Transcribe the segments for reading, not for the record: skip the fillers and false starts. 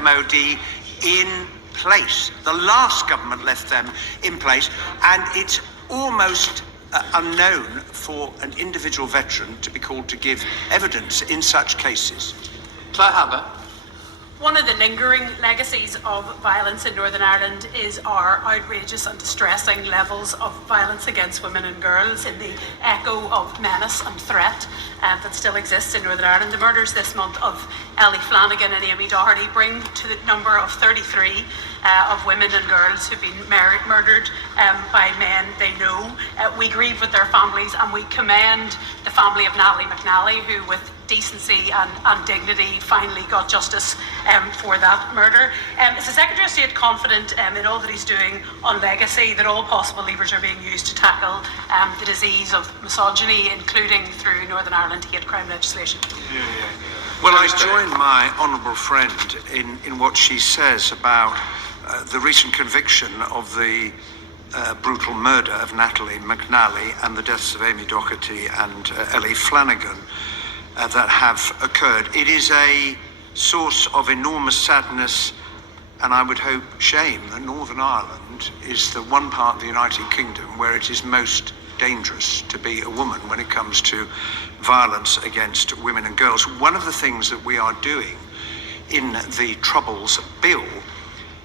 MOD in place. The last government left them in place, and it's almost unknown for an individual veteran to be called to give evidence in such cases. Claire Hammer. One of the lingering legacies of violence in Northern Ireland is our outrageous and distressing levels of violence against women and girls in the echo of menace and threat that still exists in Northern Ireland. The murders this month of Ellie Flanagan and Amy Doherty bring to the number of 33 of women and girls who've been murdered by men they know. We grieve with their families, and we commend the family of Natalie McNally, who with decency and dignity finally got justice for that murder. Is the Secretary of State confident in all that he's doing on legacy, that all possible levers are being used to tackle the disease of misogyny, including through Northern Ireland hate crime legislation? Well, I join my honourable friend in what she says about the recent conviction of the brutal murder of Natalie McNally and the deaths of Amy Doherty and Ellie Flanagan that have occurred. It is a source of enormous sadness, and I would hope shame, that Northern Ireland is the one part of the United Kingdom where it is most dangerous to be a woman when it comes to violence against women and girls. One of the things that we are doing in the Troubles Bill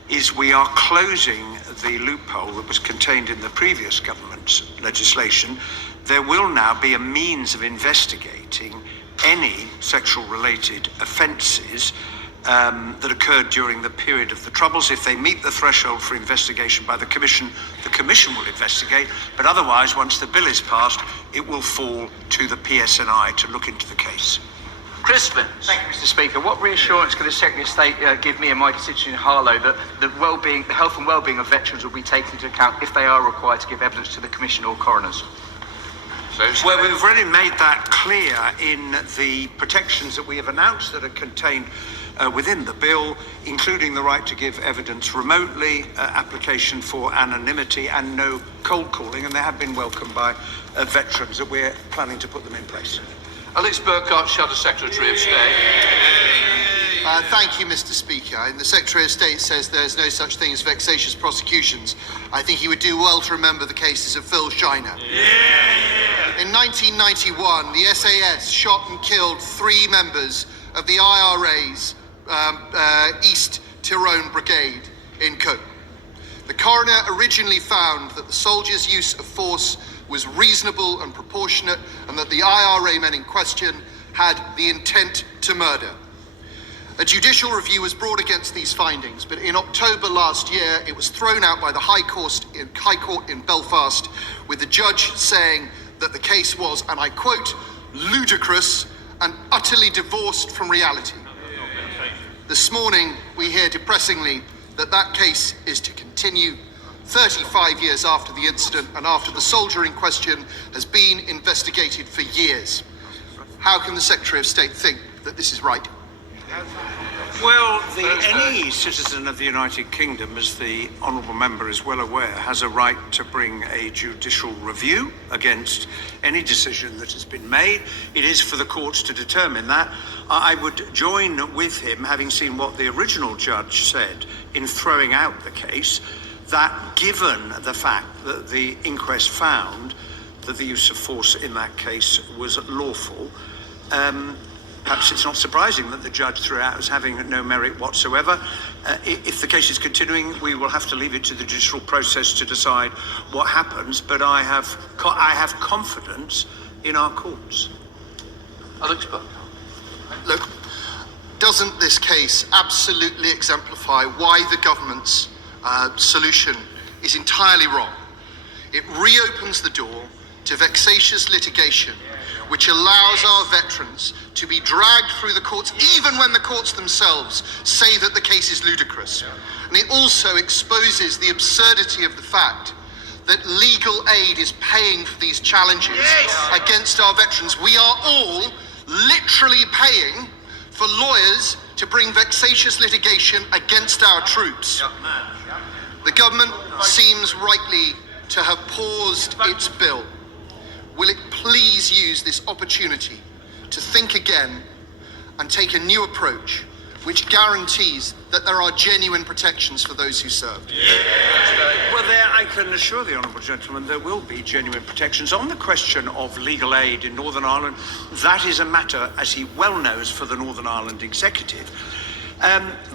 is we are closing the loophole that was contained in the previous government's legislation. There will now be a means of investigating any sexual-related offences that occurred during the period of the Troubles. If they meet the threshold for investigation by the Commission will investigate, but otherwise, once the bill is passed, it will fall to the PSNI to look into the case. Chris Spence. Thank you, Mr. Speaker. What reassurance can the Secretary of State give me and my constituent in Harlow that the health and well-being of veterans will be taken into account if they are required to give evidence to the Commission or coroners? Well, we've already made that clear in the protections that we have announced that are contained within the bill, including the right to give evidence remotely, application for anonymity, and no cold calling, and they have been welcomed by veterans that we're planning to put them in place. Alex Burkhardt, Shadow Secretary of State. Thank you, Mr. Speaker. And the Secretary of State says there's no such thing as vexatious prosecutions. I think he would do well to remember the cases of Phil Shiner. In 1991, the SAS shot and killed 3 members of the IRA's East Tyrone Brigade in Cope. The coroner originally found that the soldiers' use of force was reasonable and proportionate, and that the IRA men in question had the intent to murder. A judicial review was brought against these findings, but in October last year, it was thrown out by the High Court in Belfast, with the judge saying that the case was, and I quote, ludicrous and utterly divorced from reality. This morning, we hear depressingly that that case is to continue 35 years after the incident and after the soldier in question has been investigated for years. How can the Secretary of State think that this is right? Well, any citizen of the United Kingdom, as the honourable member is well aware, has a right to bring a judicial review against any decision that has been made. It is for the courts to determine that. I would join with him, having seen what the original judge said in throwing out the case, that given the fact that the inquest found that the use of force in that case was lawful, perhaps it's not surprising that the judge threw out as having no merit whatsoever. If the case is continuing, we will have to leave it to the judicial process to decide what happens, but I have confidence in our courts. Alex Burke. Look, doesn't this case absolutely exemplify why the government's solution is entirely wrong? It reopens the door to vexatious litigation, which allows our veterans to be dragged through the courts, even when the courts themselves say that the case is ludicrous. And it also exposes the absurdity of the fact that legal aid is paying for these challenges against our veterans. We are all literally paying for lawyers to bring vexatious litigation against our troops. The government seems rightly to have paused its bill. Will it please use this opportunity to think again and take a new approach which guarantees that there are genuine protections for those who served? Well, there I can assure the honourable gentleman there will be genuine protections. On the question of legal aid in Northern Ireland, that is a matter, as he well knows, for the Northern Ireland Executive.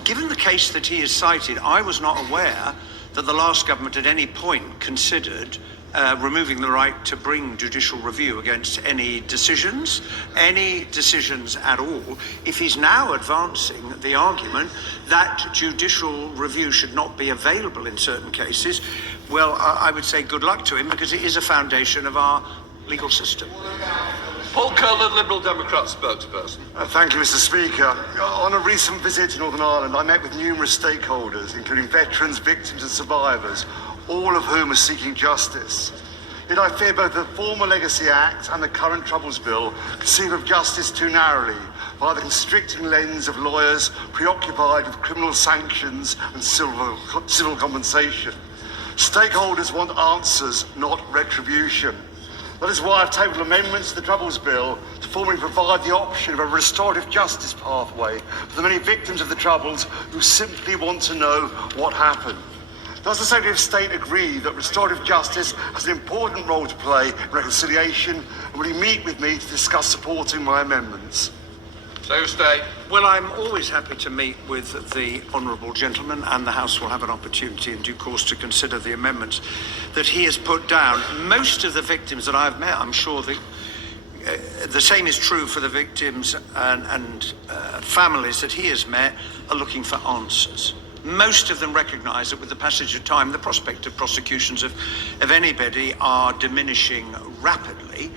Given the case that he has cited, I was not aware that the last government at any point considered removing the right to bring judicial review against any decisions at all. If he's now advancing the argument that judicial review should not be available in certain cases, well, I would say good luck to him, because it is a foundation of our legal system. Paul Cullen, Liberal Democrat spokesperson. Thank you, Mr. Speaker. On a recent visit to Northern Ireland, I met with numerous stakeholders, including veterans, victims and survivors, all of whom are seeking justice. Yet I fear both the former Legacy Act and the current Troubles Bill conceive of justice too narrowly, by the constricting lens of lawyers preoccupied with criminal sanctions and civil compensation. Stakeholders want answers, not retribution. That is why I've tabled amendments to the Troubles Bill to formally provide the option of a restorative justice pathway for the many victims of the Troubles who simply want to know what happened. Does the Secretary of State agree that restorative justice has an important role to play in reconciliation, and will he meet with me to discuss supporting my amendments? Secretary of State. Well, I'm always happy to meet with the honourable gentleman, and the House will have an opportunity in due course to consider the amendments that he has put down. Most of the victims that I've met, I'm sure that the same is true for the victims and families that he has met, are looking for answers. Most of them recognise that with the passage of time, the prospect of prosecutions of anybody are diminishing rapidly,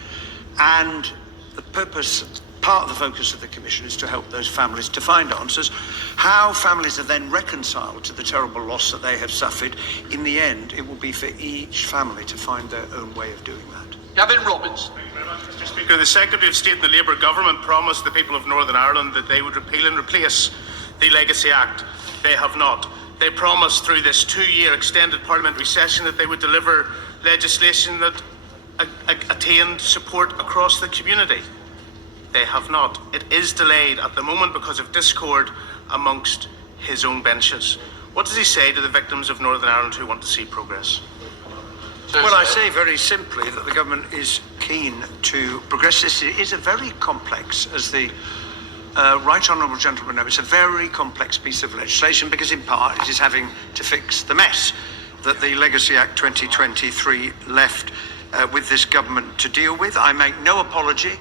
and the purpose, part of the focus of the Commission, is to help those families to find answers. How families are then reconciled to the terrible loss that they have suffered, in the end, it will be for each family to find their own way of doing that. Gavin Robbins. Mr. Speaker, the Secretary of State and the Labour government promised the people of Northern Ireland that they would repeal and replace the Legacy Act. They have not. They promised through this 2-year extended parliamentary session that they would deliver legislation that attained support across the community. They have not. It is delayed at the moment because of discord amongst his own benches. What does he say to the victims of Northern Ireland who want to see progress? Well, I say very simply that the government is keen to progress this. It is a very complex, as the right honourable gentleman knows, it's a very complex piece of legislation, because in part it is having to fix the mess that the Legacy Act 2023 left with this government to deal with. I make no apology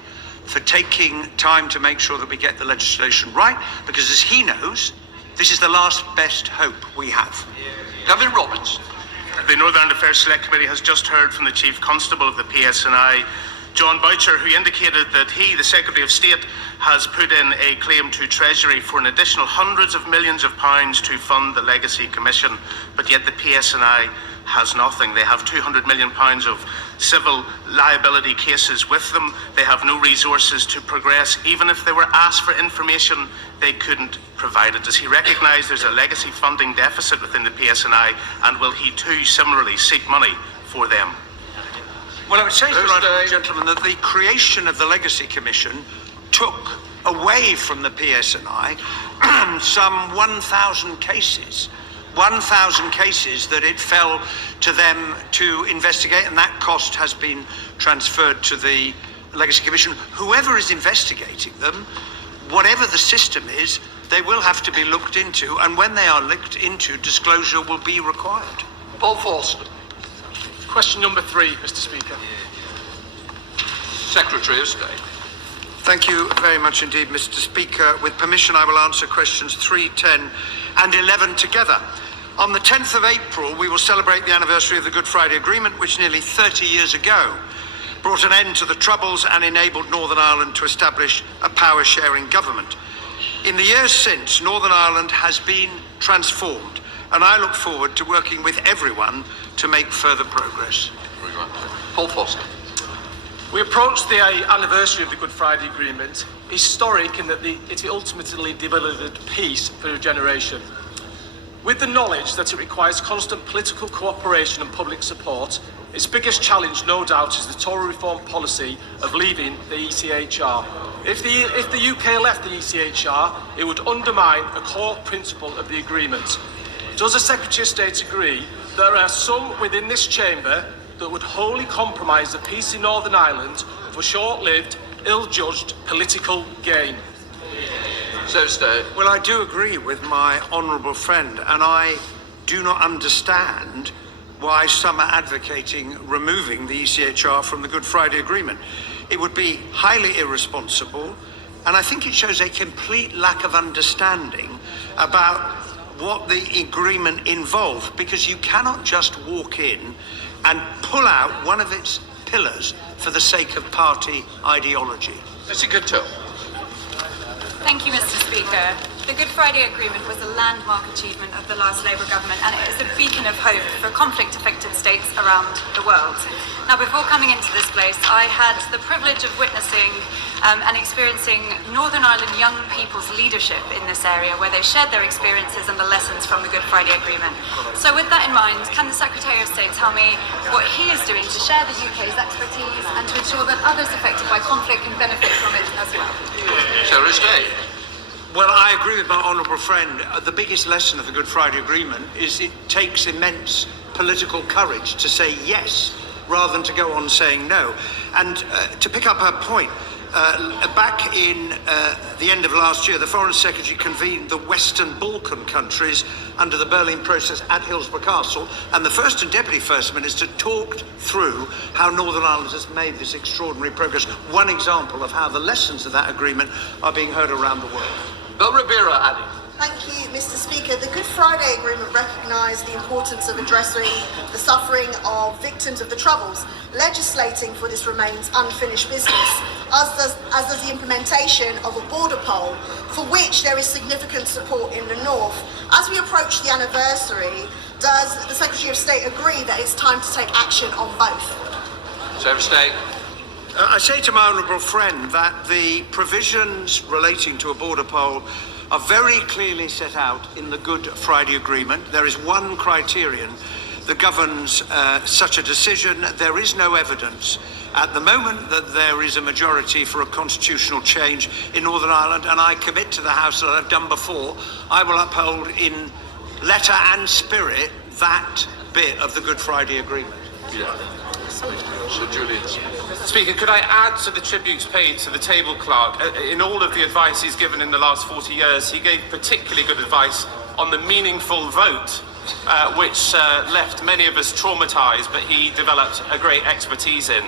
for taking time to make sure that we get the legislation right, because as he knows, this is the last best hope we have. Gavin Robbins. The Northern Ireland Affairs Select Committee has just heard from the Chief Constable of the PSNI, John Boucher, who indicated that he, the Secretary of State, has put in a claim to Treasury for an additional hundreds of millions of pounds to fund the Legacy Commission, but yet the PSNI has nothing. They have £200 million of civil liability cases with them. They have no resources to progress. Even if they were asked for information, they couldn't provide it. Does he recognise there's a legacy funding deficit within the PSNI, and will he too similarly seek money for them? Well, I would say to the right honourable gentleman that the creation of the Legacy Commission took away from the PSNI some 1,000 cases. 1,000 cases that it fell to them to investigate, and that cost has been transferred to the Legacy Commission. Whoever is investigating them, whatever the system is, they will have to be looked into, and when they are looked into, disclosure will be required. Paul Forster. Question number 3, Mr. Speaker. Secretary of State. Thank you very much indeed, Mr. Speaker. With permission, I will answer questions 3, 10 and 11 together. On the 10th of April, we will celebrate the anniversary of the Good Friday Agreement, which nearly 30 years ago brought an end to the Troubles and enabled Northern Ireland to establish a power-sharing government. In the years since, Northern Ireland has been transformed, and I look forward to working with everyone to make further progress. Paul Forster. We approach the anniversary of the Good Friday Agreement, historic in that it ultimately delivered peace for a generation. With the knowledge that it requires constant political cooperation and public support, its biggest challenge, no doubt, is the Tory reform policy of leaving the ECHR. If the UK left the ECHR, it would undermine a core principle of the agreement. Does the Secretary of State agree there are some within this chamber that would wholly compromise the peace in Northern Ireland for short-lived, ill-judged political gain? So State. Well, I do agree with my honourable friend, and I do not understand why some are advocating removing the ECHR from the Good Friday Agreement. It would be highly irresponsible, and I think it shows a complete lack of understanding about what the agreement involved, because you cannot just walk in and pull out one of its pillars for the sake of party ideology. That's a good tell. Thank you, Mr. Speaker. The Good Friday Agreement was a landmark achievement of the last Labour government, and it is a beacon of hope for conflict-affected states around the world. Now, before coming into this place, I had the privilege of witnessing and experiencing Northern Ireland young people's leadership in this area, where they shared their experiences and the lessons from the Good Friday Agreement. So with that in mind, can the Secretary of State tell me what he is doing to share the UK's expertise and to ensure that others affected by conflict can benefit from it as well? Secretary of State. Well, I agree with my honourable friend. The biggest lesson of the Good Friday Agreement is it takes immense political courage to say yes rather than to go on saying no. And to pick up her point, back in the end of last year, the Foreign Secretary convened the Western Balkan countries under the Berlin process at Hillsborough Castle, and the First and Deputy First Minister talked through how Northern Ireland has made this extraordinary progress. One example of how the lessons of that agreement are being heard around the world. Bill Rivera adding. Thank you, Mr. Speaker. The Good Friday Agreement recognised the importance of addressing the suffering of victims of the Troubles. Legislating for this remains unfinished business, as does the implementation of a border poll, for which there is significant support in the North. As we approach the anniversary, does the Secretary of State agree that it's time to take action on both? Secretary of State. I say to my honourable friend that the provisions relating to a border poll are very clearly set out in the Good Friday Agreement. There is one criterion that governs such a decision. There is no evidence at the moment that there is a majority for a constitutional change in Northern Ireland, and I commit to the House that I've done before, I will uphold in letter and spirit that bit of the Good Friday Agreement. Yeah. Sir Julius. Speaker, could I add to the tributes paid to the table clerk? In all of the advice he's given in the last 40 years, he gave particularly good advice on the meaningful vote, which left many of us traumatised, but he developed a great expertise in.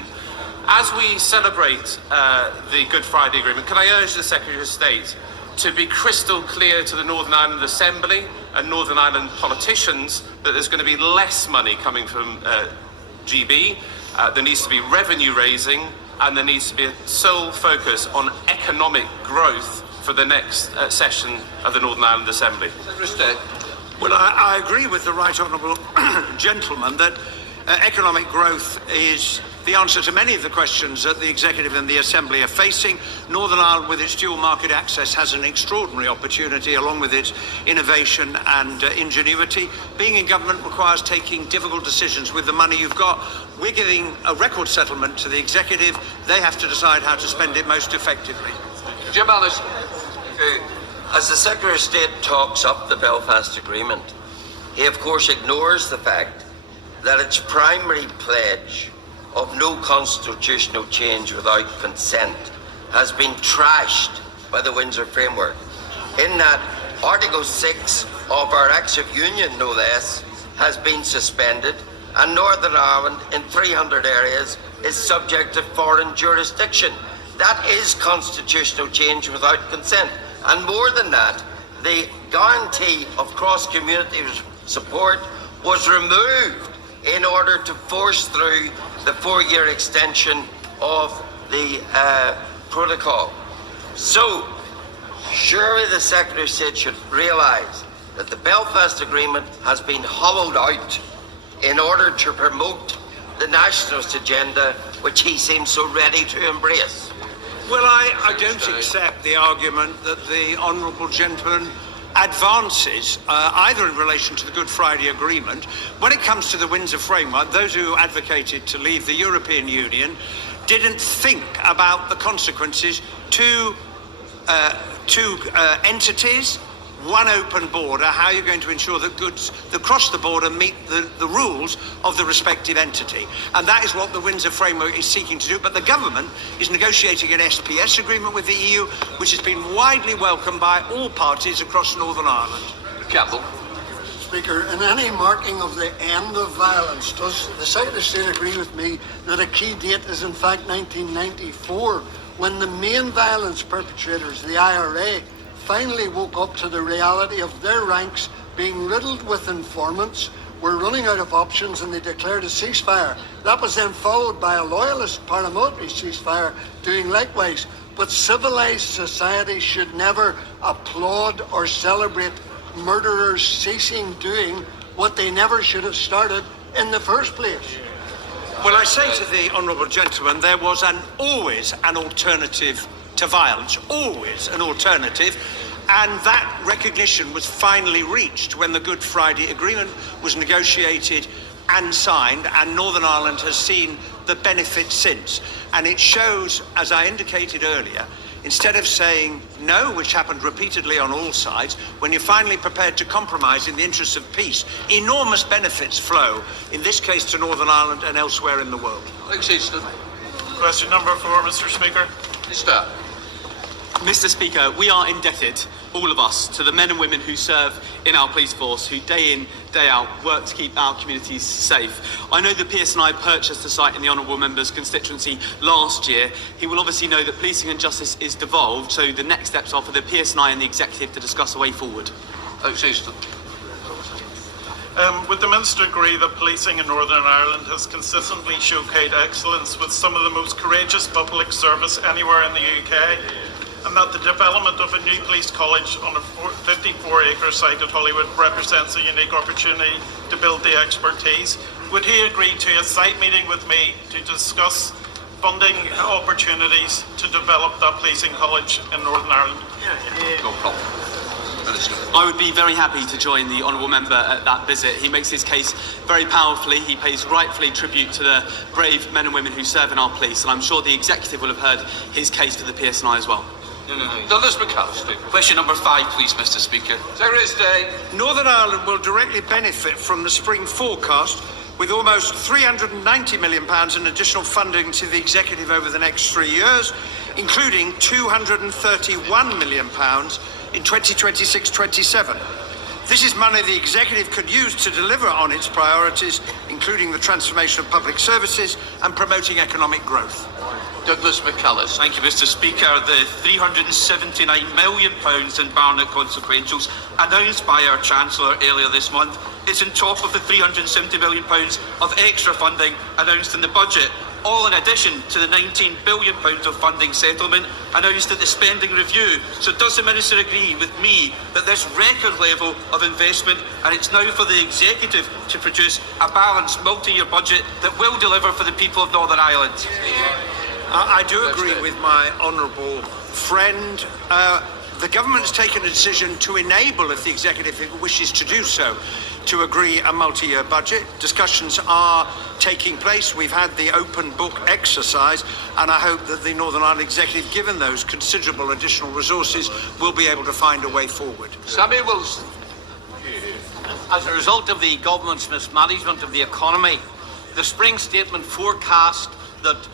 As we celebrate the Good Friday Agreement, can I urge the Secretary of State to be crystal clear to the Northern Ireland Assembly and Northern Ireland politicians that there's going to be less money coming from GB. There needs to be revenue raising, and there needs to be a sole focus on economic growth for the next session of the Northern Ireland Assembly. Secretary of State. Well, I agree with the right honourable gentleman that economic growth is the answer to many of the questions that the Executive and the Assembly are facing. Northern Ireland, with its dual market access, has an extraordinary opportunity, along with its innovation and ingenuity. Being in government requires taking difficult decisions with the money you've got. We're giving a record settlement to the Executive. They have to decide how to spend it most effectively. Jim Ellis. As the Secretary of State talks up the Belfast Agreement, he of course ignores the fact that its primary pledge of no constitutional change without consent has been trashed by the Windsor Framework, in that Article 6 of our Acts of Union, no less, has been suspended, and Northern Ireland in 300 areas is subject to foreign jurisdiction. That is constitutional change without consent. And more than that, the guarantee of cross-community support was removed in order to force through the 4-year extension of the protocol. So, surely the Secretary of State should realise that the Belfast Agreement has been hollowed out in order to promote the nationalist agenda, which he seems so ready to embrace. Well, I don't accept the argument that the honourable gentleman advances, either in relation to the Good Friday Agreement. When it comes to the Windsor Framework, those who advocated to leave the European Union didn't think about the consequences to entities, one open border, how you're going to ensure that goods that cross the border meet the rules of the respective entity. And that is what the Windsor Framework is seeking to do. But the government is negotiating an SPS agreement with the EU, which has been widely welcomed by all parties across Northern Ireland. Campbell. Speaker, in any marking of the end of violence, does the Secretary of State agree with me that a key date is in fact 1994, when the main violence perpetrators, the IRA, finally woke up to the reality of their ranks being riddled with informants, were running out of options, and they declared a ceasefire. That was then followed by a loyalist paramilitary ceasefire doing likewise. But civilized society should never applaud or celebrate murderers ceasing doing what they never should have started in the first place. Well, I say to the honourable gentleman, there was always an alternative to violence, always an alternative, and that recognition was finally reached when the Good Friday Agreement was negotiated and signed, and Northern Ireland has seen the benefit since. And it shows, as I indicated earlier, instead of saying no, which happened repeatedly on all sides, when you're finally prepared to compromise in the interests of peace, enormous benefits flow, in this case to Northern Ireland and elsewhere in the world. Thanks, Easton. Question number 4, Mr. Speaker. Start. Mr. Speaker, we are indebted, all of us, to the men and women who serve in our police force, who day in, day out work to keep our communities safe. I know the PSNI purchased the site in the Honourable Member's constituency last year. He will obviously know that policing and justice is devolved, so the next steps are for the PSNI and the Executive to discuss a way forward. Thanks, Easton. Would the Minister agree that policing in Northern Ireland has consistently showcased excellence with some of the most courageous public service anywhere in the UK? And that the development of a new police college on a 54-acre site at Hollywood represents a unique opportunity to build the expertise? Would he agree to a site meeting with me to discuss funding opportunities to develop that policing college in Northern Ireland? No problem. Minister. I would be very happy to join the Honourable Member at that visit. He makes his case very powerfully. He pays rightfully tribute to the brave men and women who serve in our police, and I'm sure the Executive will have heard his case for the PSNI as well. Douglas McAllister. Question number 5, please, Mr. Speaker. Secretary of State. Northern Ireland will directly benefit from the spring forecast, with almost £390 million in additional funding to the Executive over the next 3 years, including £231 million in 2026-27. This is money the Executive could use to deliver on its priorities, including the transformation of public services and promoting economic growth. Douglas McAllister. Thank you, Mr. Speaker. The £379 million in Barnett consequentials announced by our Chancellor earlier this month is on top of the £370 million of extra funding announced in the budget, all in addition to the £19 billion of funding settlement announced at the spending review. So does the Minister agree with me that this record level of investment, and it's now for the Executive to produce a balanced multi-year budget that will deliver for the people of Northern Ireland? I do agree with my honourable friend. The government's taken a decision to enable, if the Executive wishes to do so, to agree a multi-year budget. Discussions are taking place. We've had the open book exercise, and I hope that the Northern Ireland Executive, given those considerable additional resources, will be able to find a way forward. Sammy Wilson. As a result of the government's mismanagement of the economy, the spring statement forecast that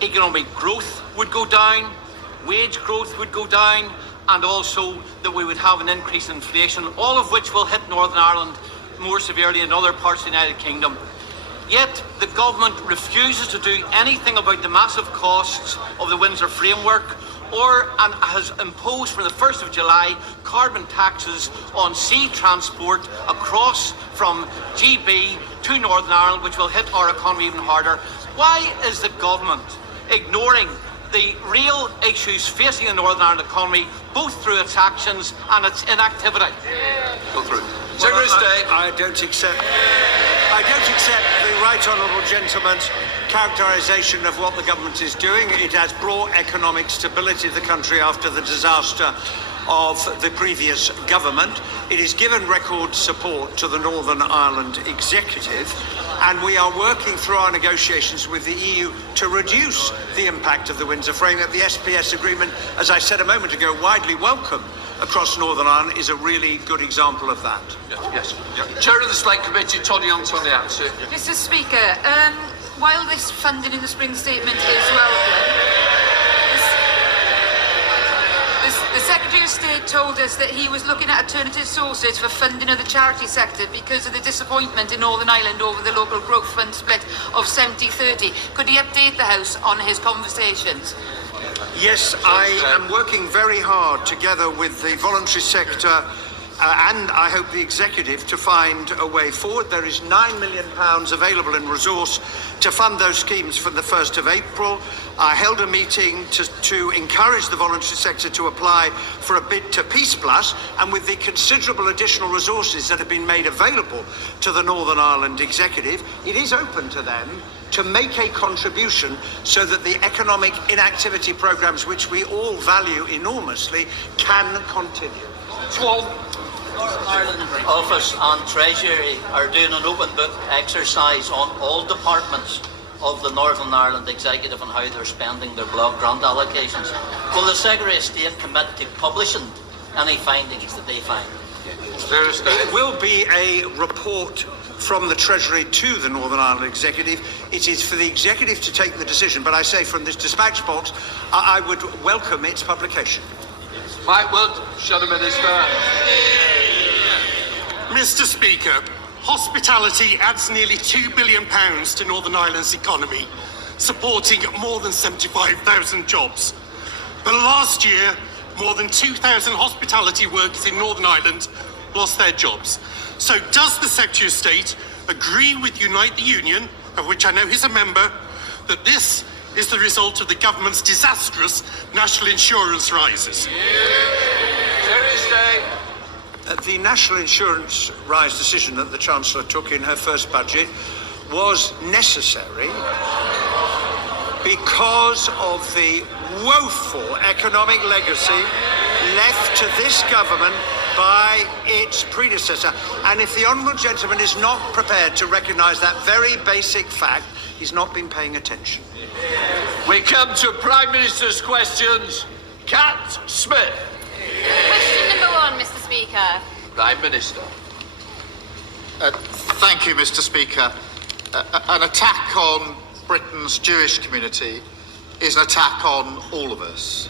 economic growth would go down, wage growth would go down, and also that we would have an increase in inflation, all of which will hit Northern Ireland more severely than other parts of the United Kingdom. Yet the government refuses to do anything about the massive costs of the Windsor Framework, and has imposed from the 1st of July carbon taxes on sea transport across from GB to Northern Ireland, which will hit our economy even harder. Why is the government ignoring the real issues facing the Northern Ireland economy, both through its actions and its inactivity? Go through. Secretary of State. I don't accept the right honourable gentleman's characterisation of what the government is doing. It has brought economic stability to the country after the disaster of the previous government. It has given record support to the Northern Ireland Executive, and we are working through our negotiations with the EU to reduce the impact of the Windsor Framework. The SPS agreement, as I said a moment ago, widely welcome across Northern Ireland, is a really good example of that. Yes. Chair of the Select Committee, Tony Antoniazzi. Mr. Speaker, while this funding in the spring statement is welcome, the Secretary of State told us that he was looking at alternative sources for funding of the charity sector because of the disappointment in Northern Ireland over the local growth fund split of 70-30. Could he update the House on his conversations? Yes, I am working very hard together with the voluntary sector and I hope the Executive to find a way forward. There is £9 million available in resource to fund those schemes from the 1st of April. I held a meeting to encourage the voluntary sector to apply for a bid to Peace Plus, and with the considerable additional resources that have been made available to the Northern Ireland Executive, it is open to them to make a contribution so that the economic inactivity programmes, which we all value enormously, can continue. Ireland Office and Treasury are doing an open book exercise on all departments of the Northern Ireland Executive and how they're spending their block grant allocations. Will the Secretary of State commit to publishing any findings that they find? It will be a report from the Treasury to the Northern Ireland Executive. It is for the Executive to take the decision, but I say from this dispatch box, I would welcome its publication. Mike Wood, Shadow Minister. Mr. Speaker, hospitality adds nearly £2 billion to Northern Ireland's economy, supporting more than 75,000 jobs. But last year, more than 2,000 hospitality workers in Northern Ireland lost their jobs. So does the Secretary of State agree with Unite the Union, of which I know he's a member, that this is the result of the government's disastrous national insurance rises? The national insurance rise decision that the Chancellor took in her first budget was necessary because of the woeful economic legacy left to this government by its predecessor. And if the honourable gentleman is not prepared to recognise that very basic fact, he's not been paying attention. We come to Prime Minister's questions. Cat Smith. Question number 1, Mr. Speaker. Prime Minister. Thank you, Mr. Speaker. An attack on Britain's Jewish community is an attack on all of us.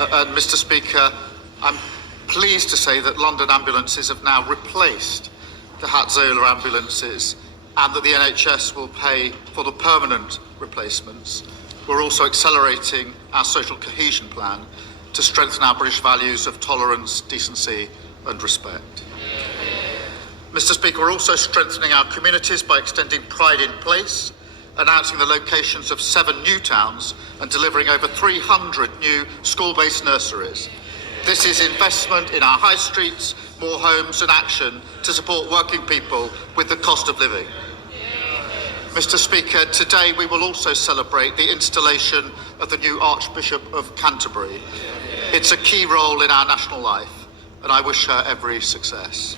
And Mr. Speaker, I'm pleased to say that London ambulances have now replaced the Hatzola ambulances and that the NHS will pay for the permanent replacements. We're also accelerating our social cohesion plan to strengthen our British values of tolerance, decency and respect. Mr. Speaker, we're also strengthening our communities by extending Pride in Place, announcing the locations of 7 new towns and delivering over 300 new school-based nurseries. This is investment in our high streets, more homes and action to support working people with the cost of living. Mr. Speaker, today we will also celebrate the installation of the new Archbishop of Canterbury. It's a key role in our national life, and I wish her every success.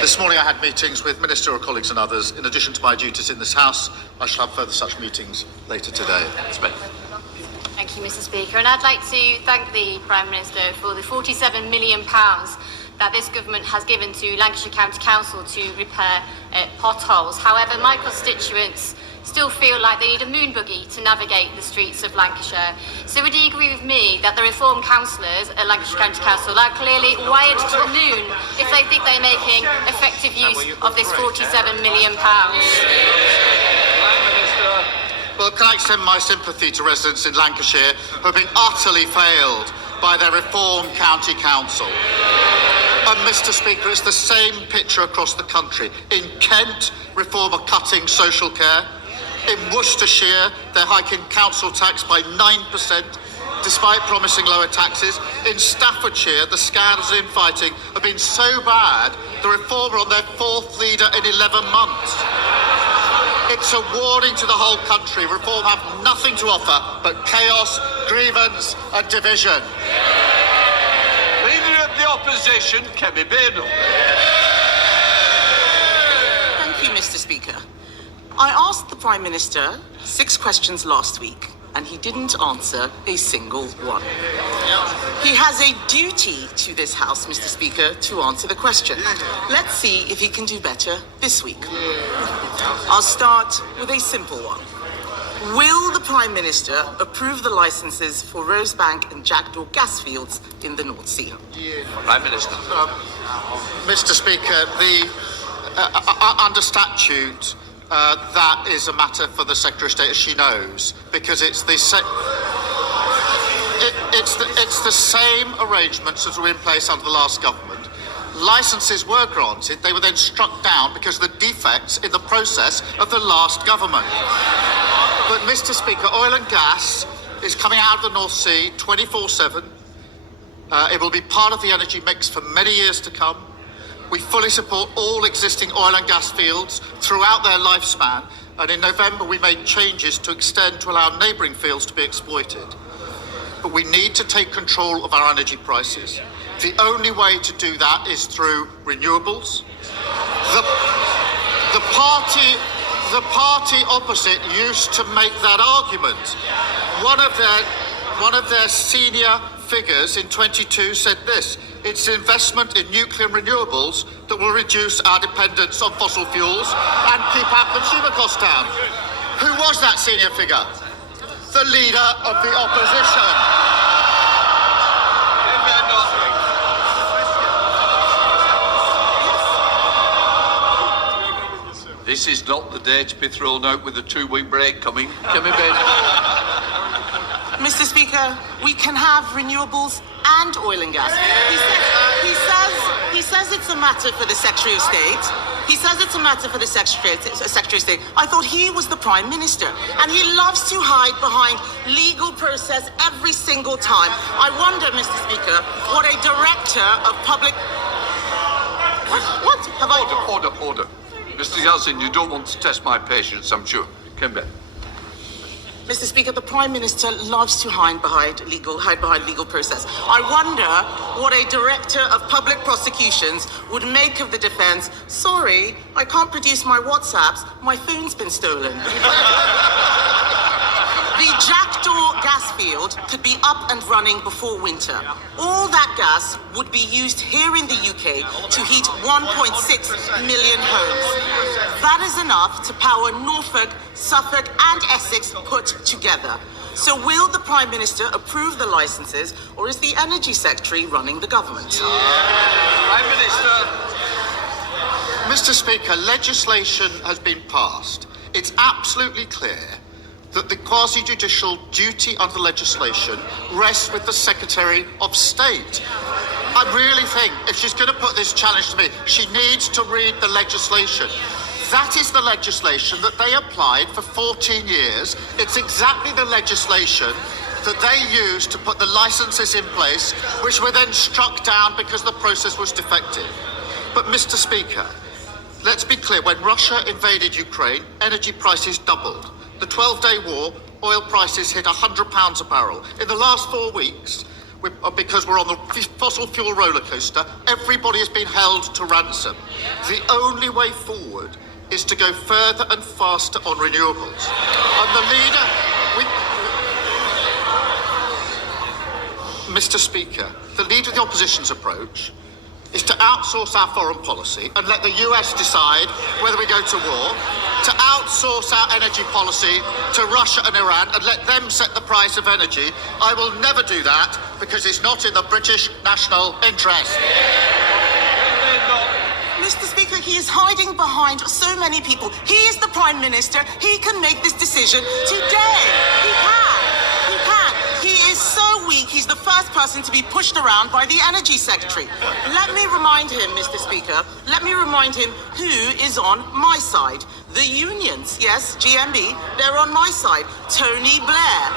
This morning I had meetings with ministerial colleagues and others. In addition to my duties in this House, I shall have further such meetings later today. Thank you, Mr. Speaker. And I'd like to thank the Prime Minister for the £47 million that this government has given to Lancashire County Council to repair potholes. However, my constituents still feel like they need a moon buggy to navigate the streets of Lancashire. So would you agree with me that the reformed councillors at Lancashire County Council are clearly wired to the moon if they think they're making effective use of this £47 million? Well, can I extend my sympathy to residents in Lancashire who have been utterly failed by their reformed county council. And Mr. Speaker, it's the same picture across the country. In Kent, Reform are cutting social care. In Worcestershire, they're hiking council tax by 9%, despite promising lower taxes. In Staffordshire, the scandals and infighting have been so bad, the Reform are on their 4th leader in 11 months. It's a warning to the whole country. Reform have nothing to offer but chaos, grievance and division. Opposition, Kemi. Thank you, Mr. Speaker. I asked the Prime Minister 6 questions last week, and he didn't answer a single one. He has a duty to this House, Mr. Speaker, to answer the question. Let's see if he can do better this week. I'll start with a simple one. Will the Prime Minister approve the licenses for Rosebank and Jackdaw gas fields in the North Sea? Prime Minister. Mr. Speaker, under statute, that is a matter for the Secretary of State, as she knows, because it's the same arrangements that were in place under the last government. Licences were granted, they were then struck down because of the defects in the process of the last government. But, Mr. Speaker, oil and gas is coming out of the North Sea 24/7. It will be part of the energy mix for many years to come. We fully support all existing oil and gas fields throughout their lifespan, and in November we made changes to extend to allow neighbouring fields to be exploited. But we need to take control of our energy prices. The only way to do that is through renewables. The party opposite used to make that argument. One of their senior figures in 22 said this: it's investment in nuclear and renewables that will reduce our dependence on fossil fuels and keep our consumer costs down. Who was that senior figure? The leader of the opposition. This is not the day to be thrown out with a 2-week break coming. Kemi. Mr. Speaker, we can have renewables and oil and gas. He says it's a matter for the Secretary of State. He says it's a matter for the Secretary of State. I thought he was the Prime Minister, and he loves to hide behind legal process every single time. I wonder, Mr. Speaker, what a director of public... What? Have I... Order. Mr. Yeltsin, you don't want to test my patience, I'm sure. Come back. Mr. Speaker, the Prime Minister loves to hide behind legal process. I wonder what a director of public prosecutions would make of the defence. Sorry, I can't produce my WhatsApps. My phone's been stolen. The Jackdaw gas field could be up and running before winter. All that gas would be used here in the UK to heat 1.6 million homes. That is enough to power Norfolk, Suffolk and Essex put together. So will the Prime Minister approve the licences, or is the Energy Secretary running the government? Prime Minister. Mr. Speaker, legislation has been passed. It's absolutely clear that the quasi-judicial duty under legislation rests with the Secretary of State. I really think if she's going to put this challenge to me, she needs to read the legislation. That is the legislation that they applied for 14 years. It's exactly the legislation that they used to put the licences in place, which were then struck down because the process was defective. But, Mr. Speaker, let's be clear, when Russia invaded Ukraine, energy prices doubled. The 12-day war, oil prices hit £100 a barrel. In the last 4 weeks, because we're on the fossil fuel roller coaster, everybody has been held to ransom. The only way forward is to go further and faster on renewables. And the leader... Mr. Speaker, the leader of the opposition's approach is to outsource our foreign policy and let the US decide whether we go to war, to outsource our energy policy to Russia and Iran and let them set the price of energy. I will never do that because it's not in the British national interest. Mr. Speaker, he is hiding behind so many people. He is the Prime Minister. He can make this decision today. He can. He is so weak, he's the first person to be pushed around by the Energy Secretary. Let me remind him, Mr. Speaker, who is on my side. The unions, yes, GMB, they're on my side. Tony Blair.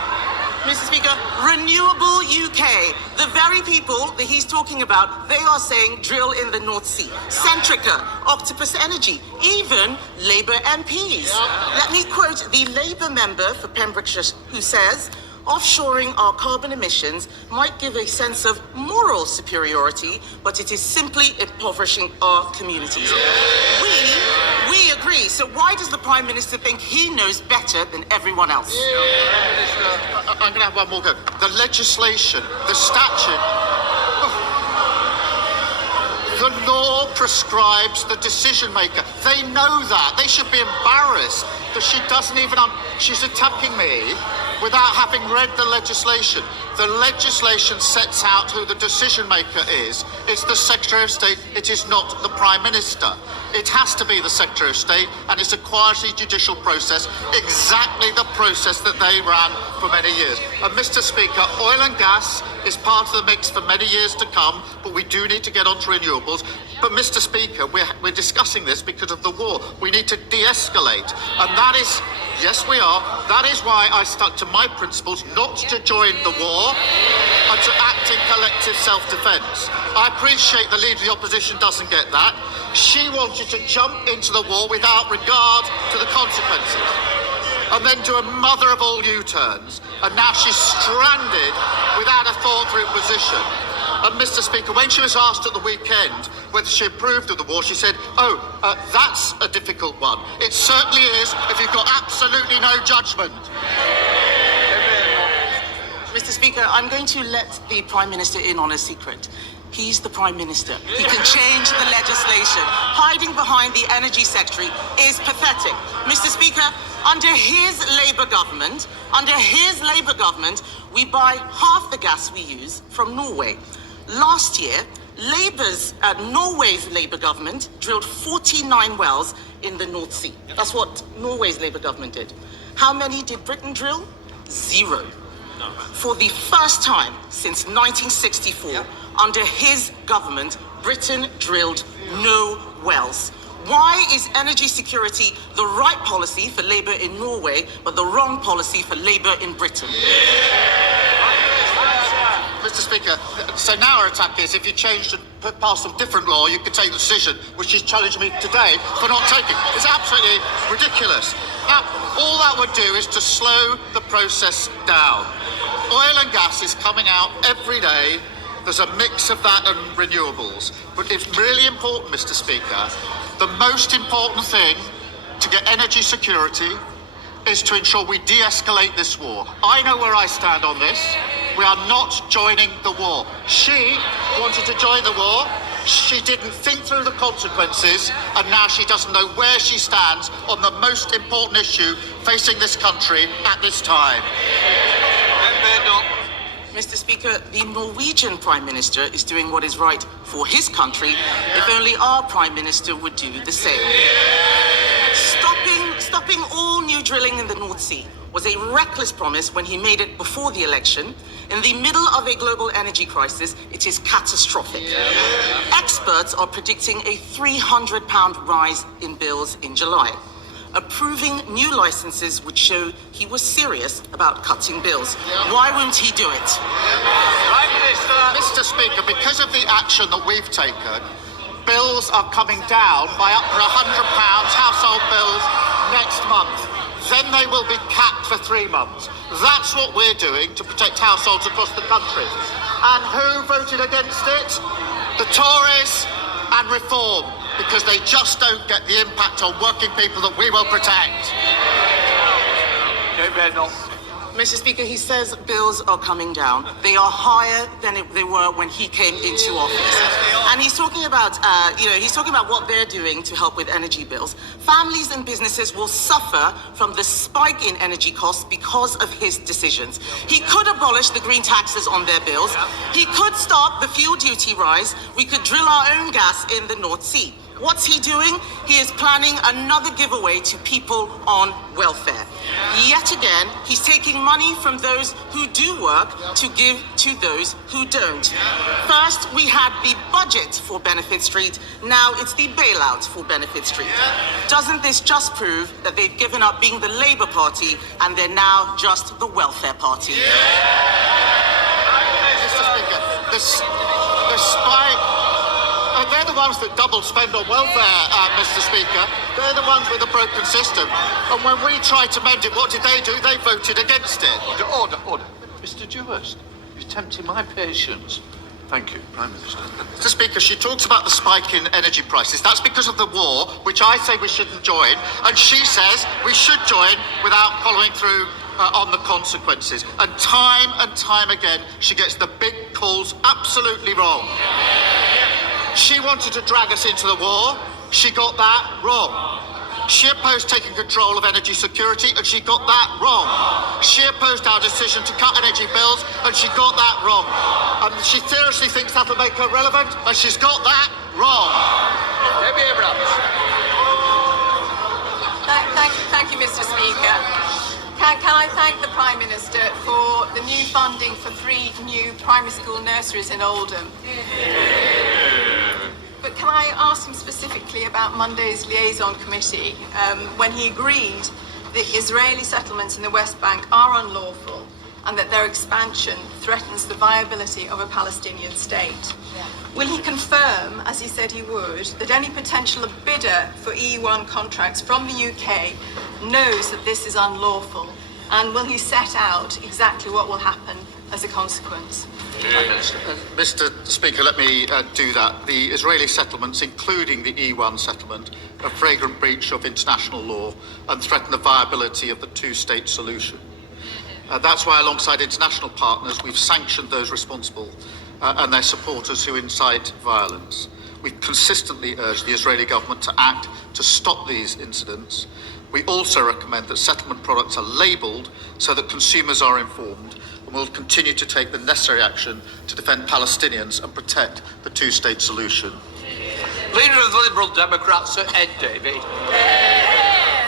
Mr. Speaker, Renewable UK, the very people that he's talking about, they are saying drill in the North Sea. Centrica, Octopus Energy, even Labour MPs. Let me quote the Labour member for Pembrokeshire who says, Offshoring our carbon emissions might give a sense of moral superiority, but it is simply impoverishing our communities. We agree. So why does the Prime Minister think he knows better than everyone else? I'm going to have one more go. The legislation, the statute, the law prescribes the decision maker. They know that. They should be embarrassed that she doesn't even... she's attacking me without having read the legislation. The legislation sets out who the decision maker is. It's the Secretary of State. It is not the Prime Minister. It has to be the Secretary of State, and it's a quasi-judicial process, exactly the process that they ran for many years. And Mr. Speaker, oil and gas is part of the mix for many years to come, but we do need to get onto renewables. But Mr. Speaker, we're discussing this because of the war. We need to de-escalate, and that is, yes we are, that is why I stuck to my principles not to join the war and to act in collective self-defence. I appreciate the Leader of the Opposition doesn't get that. She wanted to jump into the war without regard to the consequences and then do a mother of all U-turns, and now she's stranded without a thought-through position. And Mr. Speaker, when she was asked at the weekend whether she approved of the war, she said, that's a difficult one. It certainly is if you've got absolutely no judgment. Mr. Speaker, I'm going to let the Prime Minister in on a secret. He's the Prime Minister. He can change the legislation. Hiding behind the Energy Secretary is pathetic. Mr. Speaker, under his Labour government, we buy half the gas we use from Norway. Last year, Norway's Labour government drilled 49 wells in the North Sea. That's what Norway's Labour government did. How many did Britain drill? 0. For the first time since 1964, under his government, Britain drilled no wells. Why is energy security the right policy for Labour in Norway, but the wrong policy for Labour in Britain? Mr. Speaker, so now our attack is if you changed and passed some different law, you could take the decision, which she's challenged me today for not taking. It's absolutely ridiculous. Now, all that would do is to slow the process down. Oil and gas is coming out every day. There's a mix of that and renewables. But it's really important, Mr. Speaker, the most important thing to get energy security is to ensure we de-escalate this war. I know where I stand on this. We are not joining the war. She wanted to join the war. She didn't think through the consequences, and now she doesn't know where she stands on the most important issue facing this country at this time. Mr. Speaker, the Norwegian Prime Minister is doing what is right for his country. If only our Prime Minister would do the same. Stopping all new drilling in the North Sea was a reckless promise when he made it before the election. In the middle of a global energy crisis, it is catastrophic. Experts are predicting a £300 rise in bills in July. Approving new licenses would show he was serious about cutting bills. Why won't he do it? Mr. Speaker, because of the action that we've taken, bills are coming down by up to £100 household bills next month. Then they will be capped for 3 months. That's what we're doing to protect households across the country. And who voted against it? The Tories and Reform, because they just don't get the impact on working people that we will protect. Mr. Speaker, he says bills are coming down. They are higher than they were when he came into office. And he's talking about, what they're doing to help with energy bills. Families and businesses will suffer from the spike in energy costs because of his decisions. He could abolish the green taxes on their bills. He could stop the fuel duty rise. We could drill our own gas in the North Sea. What's he doing? He is planning another giveaway to people on welfare. Yet again, he's taking money from those who do work to give to those who don't. First, we had the budget for Benefit Street. Now it's the bailout for Benefit Street. Doesn't this just prove that they've given up being the Labour Party and they're now just the welfare party? Mr. Speaker, the spike... but they're the ones that double spend on welfare, Mr. Speaker. They're the ones with a broken system. And when we tried to mend it, what did they do? They voted against it. Order. Mr. Dewhurst, you're tempting my patience. Thank you, Prime Minister. Mr. Speaker, she talks about the spike in energy prices. That's because of the war, which I say we shouldn't join, and she says we should join without following through on the consequences. And time again, she gets the big calls absolutely wrong. She wanted to drag us into the war. She got that wrong. She opposed taking control of energy security, and she got that wrong. She opposed our decision to cut energy bills, and she got that wrong. And she seriously thinks that'll make her relevant, and she's got that wrong. Kemi ERUPTS. Thank you, Mr. Speaker. Can I thank the Prime Minister for the new funding for 3 new primary school nurseries in Oldham? But can I ask him specifically about Monday's liaison committee, when he agreed that Israeli settlements in the West Bank are unlawful and that their expansion threatens the viability of a Palestinian state? Will he confirm, as he said he would, that any potential bidder for EU1 contracts from the UK knows that this is unlawful? And will he set out exactly what will happen as a consequence? Mr. Speaker, let me do that. The Israeli settlements, including the E1 settlement, are a flagrant breach of international law and threaten the viability of the two-state solution. That's why, alongside international partners, we've sanctioned those responsible and their supporters who incite violence. We've consistently urged the Israeli government to act to stop these incidents. We also recommend that settlement products are labelled so that consumers are informed, and will continue to take the necessary action to defend Palestinians and protect the two-state solution. Leader of the Liberal Democrats, Sir Ed Davey.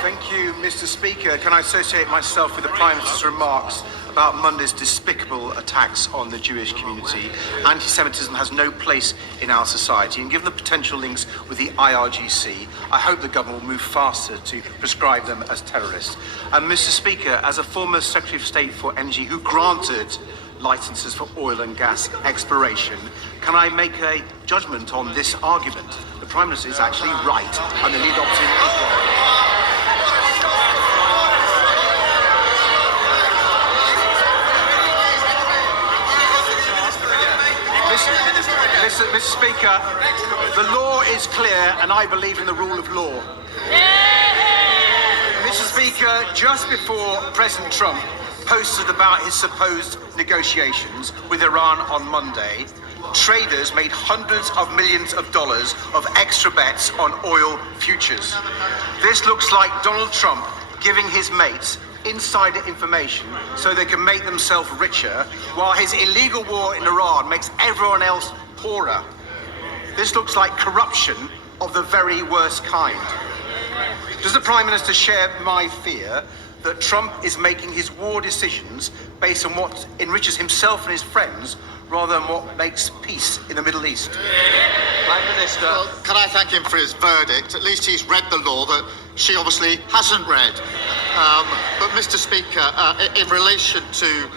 Thank you, Mr. Speaker. Can I associate myself with the Prime Minister's remarks about Monday's despicable attacks on the Jewish community? Anti-Semitism has no place in our society, and given the potential links with the IRGC, I hope the government will move faster to prescribe them as terrorists. And Mr. Speaker, as a former Secretary of State for Energy who granted licenses for oil and gas exploration, can I make a judgment on this argument? The Prime Minister is actually right, and the lead opposition is wrong. Mr. Speaker, the law is clear, and I believe in the rule of law. Mr. Speaker, just before President Trump posted about his supposed negotiations with Iran on Monday, traders made hundreds of millions of dollars of extra bets on oil futures. This looks like Donald Trump giving his mates insider information so they can make themselves richer, while his illegal war in Iran makes everyone else poorer. This looks like corruption of the very worst kind. Does the Prime Minister share my fear that Trump is making his war decisions based on what enriches himself and his friends rather than what makes peace in the Middle East? Prime Minister. Well, can I thank him for his verdict? At least he's read the law that she obviously hasn't read. But Mr. Speaker, in relation to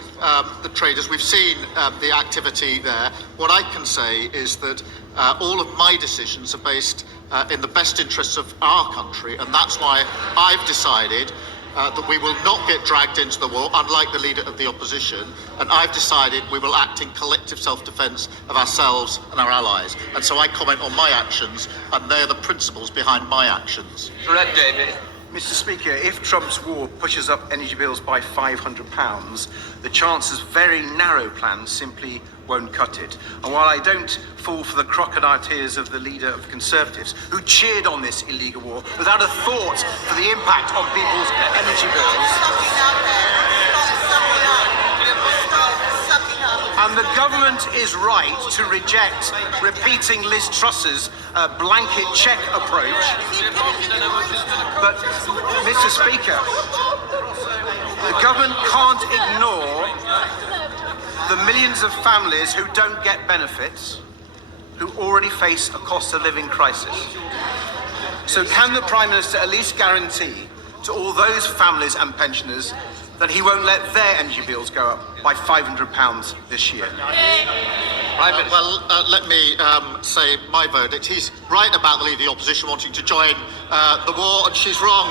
the traders, we've seen the activity there. What I can say is that all of my decisions are based in the best interests of our country, and that's why I've decided that we will not get dragged into the war, unlike the leader of the opposition, and I've decided we will act in collective self-defence of ourselves and our allies. And so I comment on my actions, and they're the principles behind my actions. Red David. Mr. Speaker, if Trump's war pushes up energy bills by £500, the chances very narrow plans simply won't cut it. And while I don't fall for the crocodile tears of the leader of the Conservatives, who cheered on this illegal war without a thought for the impact on people's energy bills, and the government is right to reject repeating Liz Truss's blanket check approach. But, Mr. Speaker, the government can't ignore the millions of families who don't get benefits, who already face a cost of living crisis. So can the Prime Minister at least guarantee to all those families and pensioners that he won't let their energy bills go up by £500 this year? Let me say my verdict. He's right about the Leader of the Opposition wanting to join the war, and she's wrong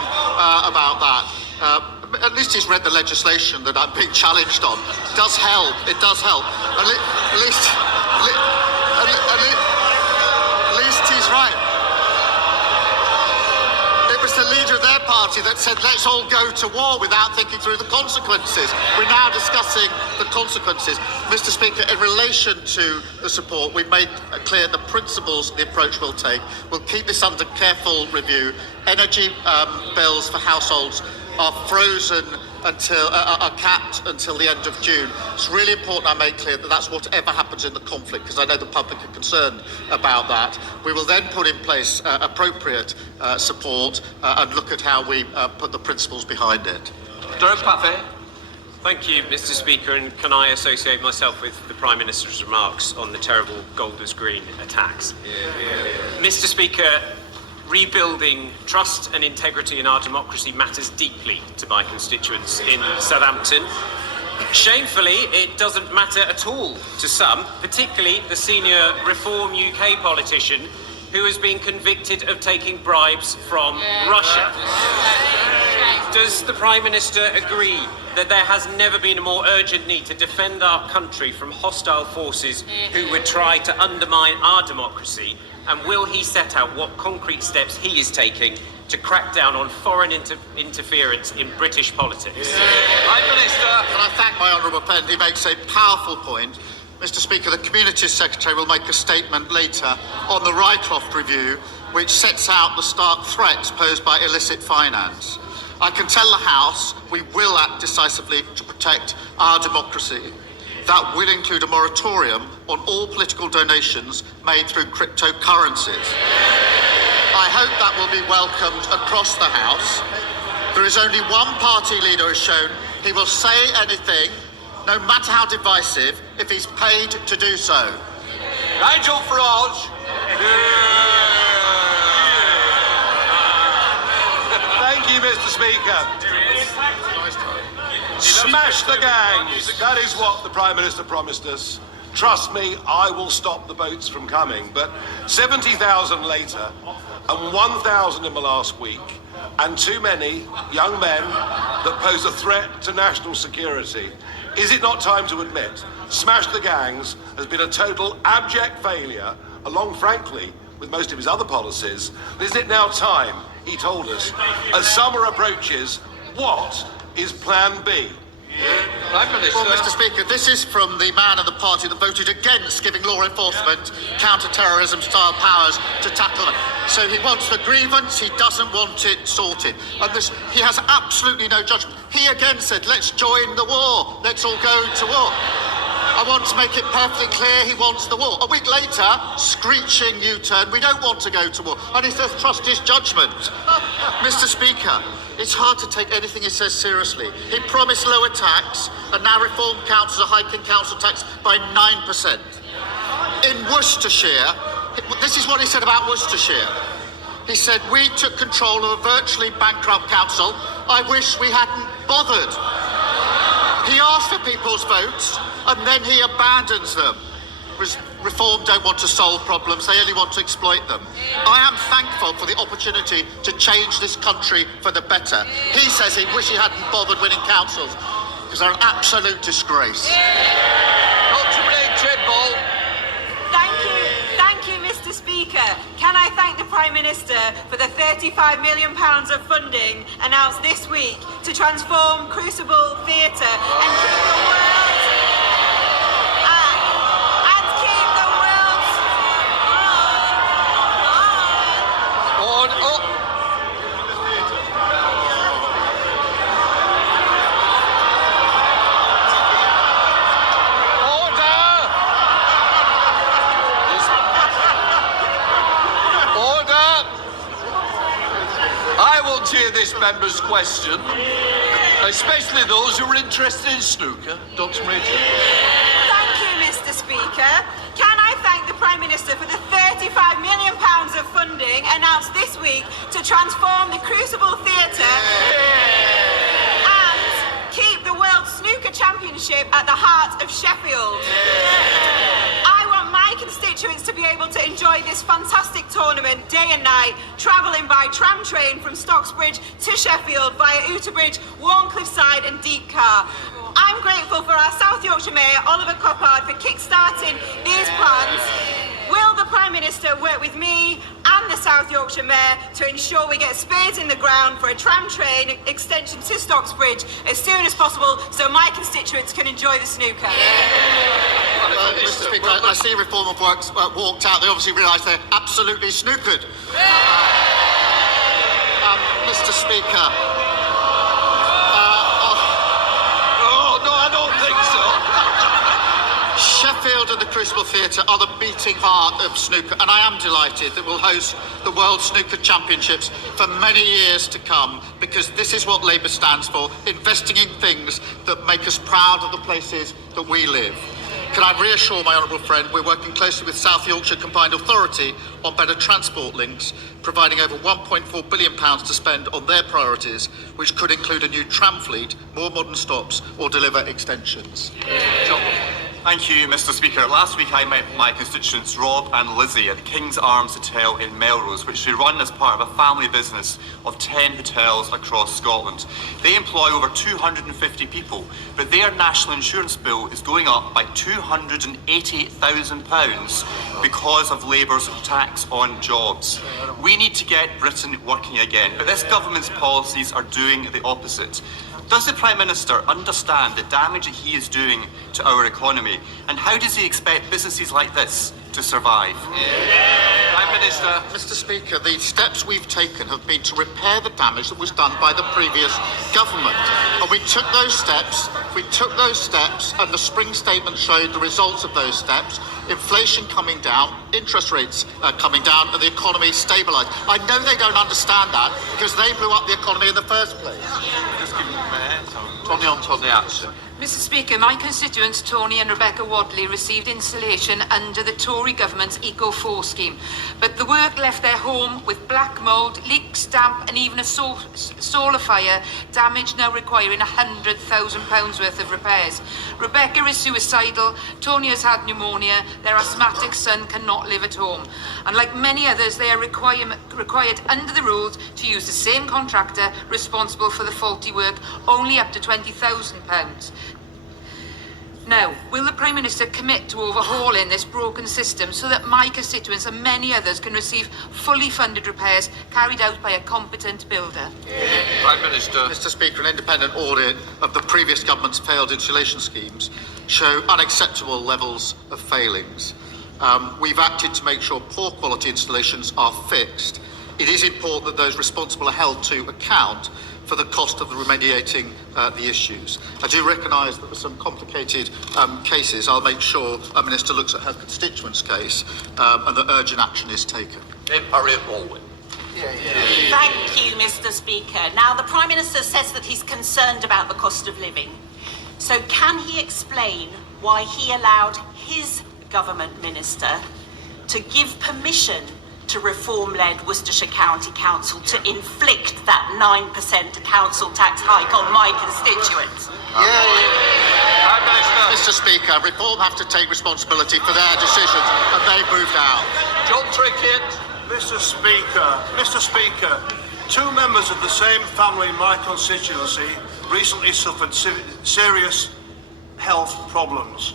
about that. At least he's read the legislation that I'm being challenged on. It does help. It does help. At least he's right. It was the leader of their party that said, let's all go to war without thinking through the consequences. We're now discussing the consequences. Mr. Speaker, in relation to the support, we've made clear the principles the approach we'll take. We'll keep this under careful review. Energy bills for households are frozen until are capped until the end of June. It's really important I make clear that that's whatever happens in the conflict, because I know the public are concerned about that. We will then put in place appropriate support and look at how we put the principles behind it. Thank you, Mr. Speaker, and can I associate myself with the Prime Minister's remarks on the terrible Golders Green attacks? Mr. Speaker, rebuilding trust and integrity in our democracy matters deeply to my constituents in Southampton. Shamefully, it doesn't matter at all to some, particularly the senior Reform UK politician who has been convicted of taking bribes from Russia. Does the Prime Minister agree that there has never been a more urgent need to defend our country from hostile forces who would try to undermine our democracy? And will he set out what concrete steps he is taking to crack down on foreign interference in British politics? Prime Minister, can I thank my honourable friend? He makes a powerful point. Mr. Speaker, the Communities Secretary will make a statement later on the Rycroft review, which sets out the stark threats posed by illicit finance. I can tell the House we will act decisively to protect our democracy. That will include a moratorium on all political donations made through cryptocurrencies. I hope that will be welcomed across the House. There is only one party leader who has shown he will say anything, no matter how divisive, if he's paid to do so. Nigel Farage. Thank you, Mr. Speaker. Smash the gangs. That is what the Prime Minister promised us. Trust me, I will stop the boats from coming. But 70,000 later, and 1,000 in the last week, and too many young men that pose a threat to national security. Is it not time to admit Smash the Gangs has been a total abject failure, along, frankly, with most of his other policies? Isn't it now time, he told us, as summer approaches, what is Plan B? Well, Mr. Speaker, this is from the man of the party that voted against giving law enforcement counter-terrorism style powers to tackle it. So he wants the grievance, he doesn't want it sorted. And he has absolutely no judgment. He again said, let's join the war, let's all go to war. I want to make it perfectly clear he wants the war. A week later, screeching U-turn, we don't want to go to war. And he says, trust his judgment. Mr. Speaker, it's hard to take anything he says seriously. He promised lower tax, and now Reform councils are hiking council tax by 9%. In Worcestershire, this is what he said about Worcestershire. He said, we took control of a virtually bankrupt council. I wish we hadn't bothered. He asked for people's votes, and then he abandons them. Reform don't want to solve problems, they only want to exploit them. I am thankful for the opportunity to change this country for the better. He says he wish he hadn't bothered winning councils, because they're an absolute disgrace. Thank you, Mr. Speaker. Can I thank the Prime Minister for the £35 million of funding announced this week to transform Crucible Theatre and keep the world... This member's question, especially those who are interested in snooker. Dr. Major. Thank you, Mr. Speaker. Can I thank the Prime Minister for the £35 million of funding announced this week to transform the Crucible Theatre and keep Championship at the heart of Sheffield. I want my constituents to be able to enjoy this fantastic tournament day and night, travelling by tram train from Stocksbridge to Sheffield via Outerbridge, Warncliffside and Deepcar. I'm grateful for our South Yorkshire Mayor, Oliver Coppard, for kick-starting these plans. Will the Prime Minister work with me and the South Yorkshire Mayor to ensure we get spades in the ground for a tram train extension to Stocksbridge as soon as possible so my constituents can enjoy the snooker? Mr. Speaker, I see Reform of Works walked out. They obviously realise they're absolutely snookered. Mr. Speaker. No, I don't think so. Sheffield and the Crucible Theatre are the beating heart of snooker, and I am delighted that we'll host the World Snooker Championships for many years to come, because this is what Labour stands for, investing in things that make us proud of the places that we live. Can I reassure my honourable friend we're working closely with South Yorkshire Combined Authority on better transport links, providing over £1.4 billion to spend on their priorities, which could include a new tram fleet, more modern stops or deliver extensions. Thank you, Mr. Speaker. Last week I met my constituents Rob and Lizzie at the King's Arms Hotel in Melrose, which they run as part of a family business of 10 hotels across Scotland. They employ over 250 people, but their national insurance bill is going up by £280,000 because of Labour's tax on jobs. We need to get Britain working again, but this government's policies are doing the opposite. Does the Prime Minister understand the damage that he is doing to our economy? And how does he expect businesses like this to survive? Prime Minister. Mr. Speaker, the steps we've taken have been to repair the damage that was done by the previous government. And we took those steps, and the spring statement showed the results of those steps. Inflation coming down, interest rates coming down, and the economy stabilised. I know they don't understand that because they blew up the economy in the first place. Tony answer. Mr. Speaker, my constituents Tony and Rebecca Wadley received insulation under the Tory government's Eco4 scheme, but the work left their home with black mould, leaks, damp and even a solar fire, damage now requiring £100,000 worth of repairs. Rebecca is suicidal, Tony has had pneumonia, their asthmatic son cannot live at home, and like many others they are required under the rules to use the same contractor responsible for the faulty work, only up to £20,000. Now, will the Prime Minister commit to overhauling this broken system so that my constituents and many others can receive fully funded repairs carried out by a competent builder? Prime Minister. Mr. Speaker, an independent audit of the previous government's failed insulation schemes show unacceptable levels of failings. We've acted to make sure poor quality installations are fixed. It is important that those responsible are held to account for the cost of remediating the issues. I do recognise that there are some complicated cases. I'll make sure a Minister looks at her constituent's case and that urgent action is taken. Harriet Baldwin. Thank you, Mr. Speaker. Now, the Prime Minister says that he's concerned about the cost of living. So can he explain why he allowed his government minister to give permission to reform-led Worcestershire County Council to inflict that 9% council tax hike on my constituents? Mr. Speaker, Reform have to take responsibility for their decisions, and they moved out. John Trickett. Mr. Speaker, two members of the same family in my constituency recently suffered serious health problems.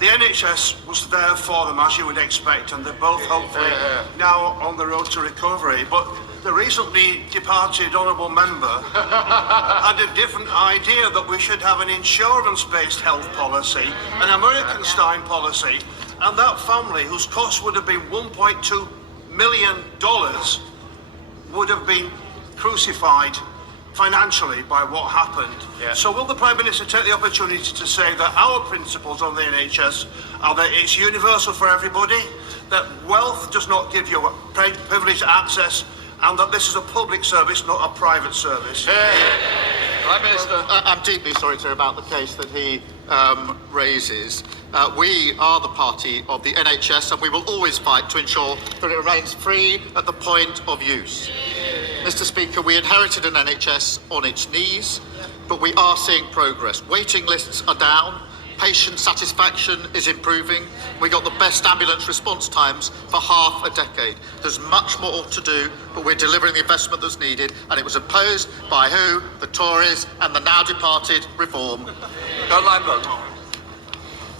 The NHS was there for them, as you would expect, and they're both hopefully now on the road to recovery. But the recently departed honourable member had a different idea, that we should have an insurance-based health policy, an American-style policy, and that family, whose cost would have been $1.2 million, would have been crucified financially by what happened. So will the Prime Minister take the opportunity to say that our principles on the NHS are that it's universal for everybody, that wealth does not give you privileged access, and that this is a public service, not a private service? Prime Minister. I'm deeply sorry to hear about the case that he raises. We are the party of the NHS, and we will always fight to ensure that it remains free at the point of use. Mr. Speaker, we inherited an NHS on its knees. but we are seeing progress. Waiting lists are down, patient satisfaction is improving. We got the best ambulance response times for half a decade. There's much more to do, but we're delivering the investment that's needed, and it was opposed by who? The Tories and the now departed Reform.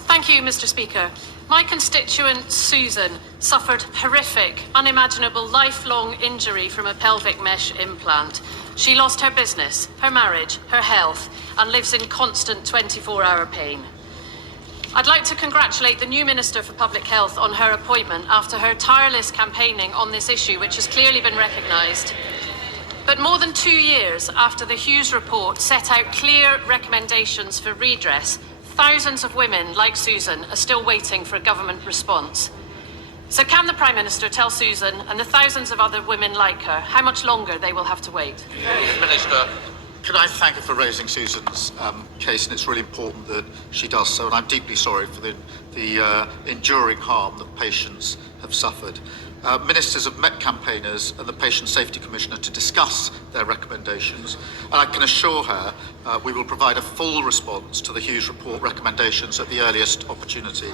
Thank you, Mr. Speaker. My constituent, Susan, suffered horrific, unimaginable, lifelong injury from a pelvic mesh implant. She lost her business, her marriage, her health, and lives in constant 24-hour pain. I'd like to congratulate the new Minister for Public Health on her appointment after her tireless campaigning on this issue, which has clearly been recognised. But more than 2 years after the Hughes report set out clear recommendations for redress, thousands of women like Susan are still waiting for a government response. So can the Prime Minister tell Susan and the thousands of other women like her how much longer they will have to wait? Minister. Can I thank her for raising Susan's case, and it's really important that she does so, and I'm deeply sorry for the enduring harm that patients have suffered. Ministers have met campaigners and the Patient Safety Commissioner to discuss their recommendations, and I can assure her we will provide a full response to the Hughes report recommendations at the earliest opportunity.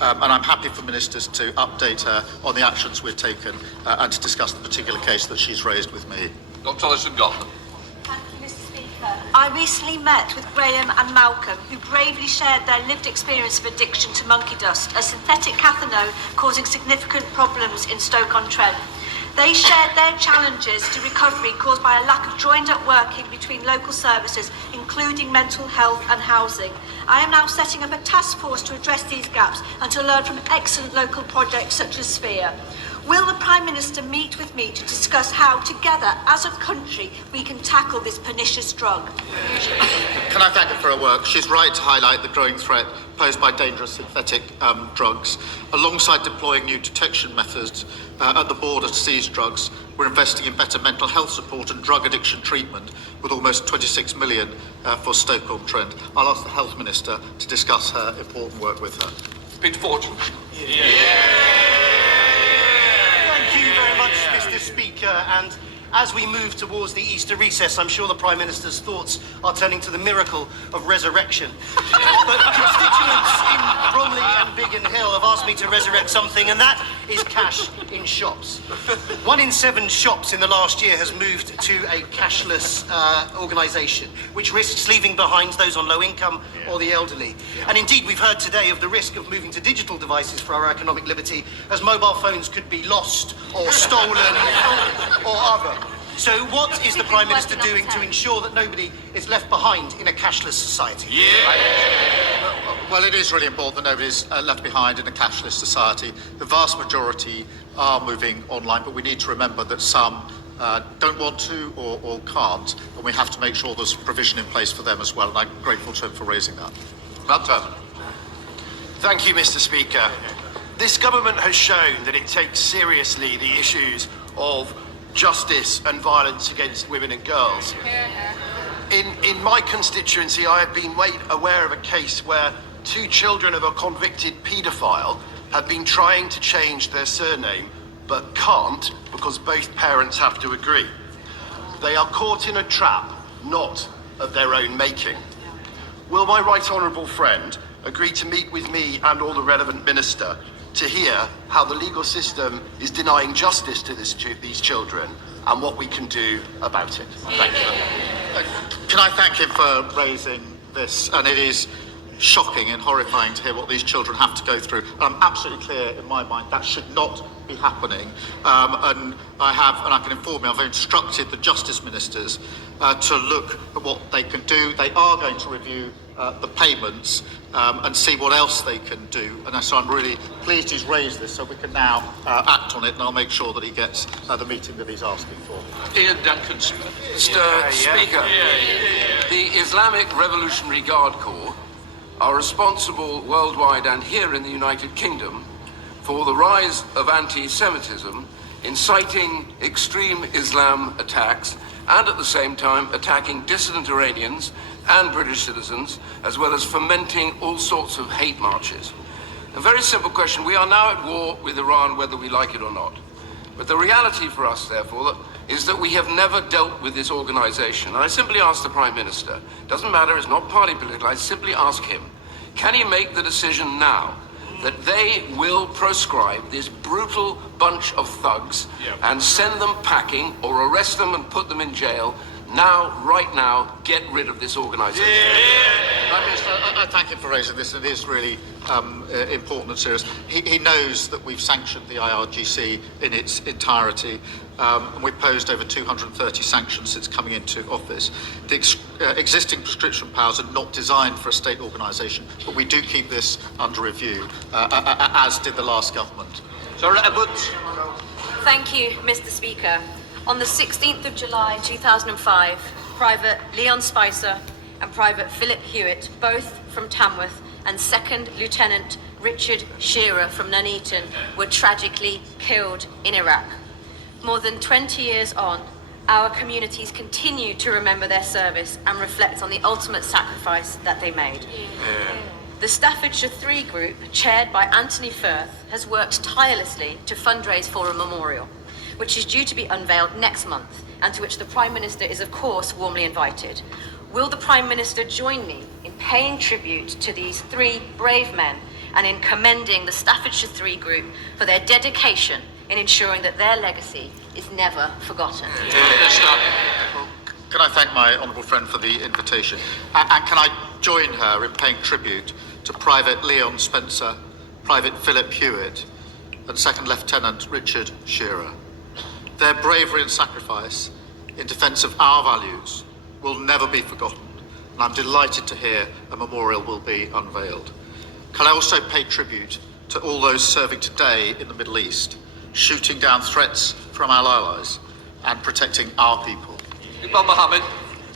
And I'm happy for ministers to update her on the actions we've taken and to discuss the particular case that she's raised with me. Dr. Alison-Gotland. I recently met with Graham and Malcolm, who bravely shared their lived experience of addiction to monkey dust, a synthetic cathinone causing significant problems in Stoke-on-Trent. They shared their challenges to recovery caused by a lack of joined-up working between local services, including mental health and housing. I am now setting up a task force to address these gaps and to learn from excellent local projects such as Sphere. Will the Prime Minister meet with me to discuss how, together, as a country, we can tackle this pernicious drug? Can I thank her for her work? She's right to highlight the growing threat posed by dangerous synthetic drugs. Alongside deploying new detection methods at the border to seize drugs, we're investing in better mental health support and drug addiction treatment with almost 26 million for Stoke-on-Trent. I'll ask the Health Minister to discuss her important work with her. Peter Fortune. Thank you very much, Mr. Speaker. And as we move towards the Easter recess, I'm sure the Prime Minister's thoughts are turning to the miracle of resurrection. But constituents in Bromley and Biggin Hill have asked me to resurrect something, and that is cash in shops. 1 in 7 shops in the last year has moved to a cashless organisation, which risks leaving behind those on low income or the elderly. And indeed, we've heard today of the risk of moving to digital devices for our economic liberty, as mobile phones could be lost or stolen or other. So what is the Prime Minister doing to ensure that nobody is left behind in a cashless society? Well, it is really important that nobody's left behind in a cashless society. The vast majority are moving online, but we need to remember that some don't want to or can't, and we have to make sure there's provision in place for them as well, and I'm grateful to him for raising that. Thank you, Mr. Speaker. This government has shown that it takes seriously the issues of justice and violence against women and girls. In my constituency, I have been made aware of a case where 2 children of a convicted paedophile have been trying to change their surname, but can't because both parents have to agree. They are caught in a trap, not of their own making. Will my right honourable friend agree to meet with me and all the relevant minister to hear how the legal system is denying justice to these children and what we can do about it? Thank you. Can I thank him for raising this? And it is shocking and horrifying to hear what these children have to go through. I'm absolutely clear in my mind that should not be happening. And I can inform you, I've instructed the Justice Ministers to look at what they can do. They are going to review the payments and see what else they can do. And so I'm really pleased he's raised this, so we can now act on it, and I'll make sure that he gets the meeting that he's asking for. Ian Duncan. Mr. Speaker, the Islamic Revolutionary Guard Corps are responsible worldwide and here in the United Kingdom for the rise of anti-Semitism, inciting extreme Islam attacks, and at the same time attacking dissident Iranians and British citizens, as well as fomenting all sorts of hate marches. A very simple question. We are now at war with Iran, whether we like it or not. But the reality for us, therefore, that is that we have never dealt with this organisation. And I simply ask the Prime Minister, doesn't matter, it's not party political, I simply ask him, can he make the decision now that they will proscribe this brutal bunch of thugs and send them packing or arrest them and put them in jail now, right now, get rid of this organisation? Prime Minister, I thank him for raising this. It is really important and serious. He knows that we've sanctioned the IRGC in its entirety, and we've posed over 230 sanctions since coming into office. The existing prescription powers are not designed for a state organisation, but we do keep this under review, as did the last government. Thank you, Mr. Speaker. On the 16th of July 2005, Private Leon Spicer and Private Philip Hewitt, both from Tamworth, and Second Lieutenant Richard Shearer from Nuneaton, were tragically killed in Iraq. More than 20 years on, our communities continue to remember their service and reflect on the ultimate sacrifice that they made. The Staffordshire 3 group, chaired by Anthony Firth, has worked tirelessly to fundraise for a memorial, which is due to be unveiled next month, and to which the Prime Minister is, of course, warmly invited. Will the Prime Minister join me in paying tribute to these 3 brave men and in commending the Staffordshire 3 group for their dedication in ensuring that their legacy is never forgotten? Can I thank my honourable friend for the invitation? And can I join her in paying tribute to Private Leon Spencer, Private Philip Hewitt, and Second Lieutenant Richard Shearer? Their bravery and sacrifice in defence of our values will never be forgotten, and I'm delighted to hear a memorial will be unveiled. Can I also pay tribute to all those serving today in the Middle East, shooting down threats from our allies and protecting our people?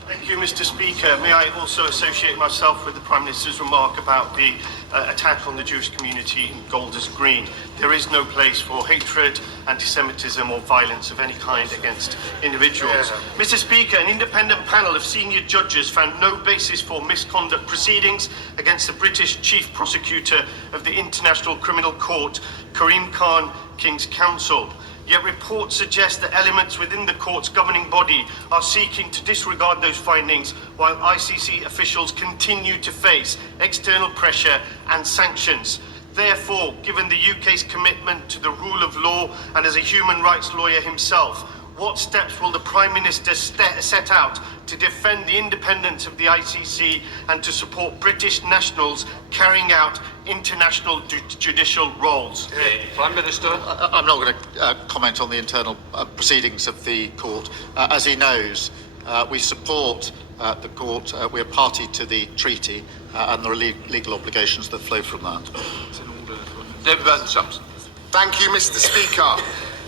Thank you, Mr. Speaker. May I also associate myself with the Prime Minister's remark about the attack on the Jewish community in Golders Green. There is no place for hatred, anti-Semitism or violence of any kind against individuals. Mr. Speaker, an independent panel of senior judges found no basis for misconduct proceedings against the British Chief Prosecutor of the International Criminal Court, Karim Khan, King's Counsel. Yet reports suggest that elements within the court's governing body are seeking to disregard those findings, while ICC officials continue to face external pressure and sanctions. Therefore, given the UK's commitment to the rule of law and as a human rights lawyer himself, what steps will the Prime Minister set out to defend the independence of the ICC and to support British nationals carrying out international judicial roles? Prime Minister? I'm not going to comment on the internal proceedings of the court. As he knows, we support the court. We are party to the treaty and there are legal obligations that flow from that. Thank you, Mr. Speaker.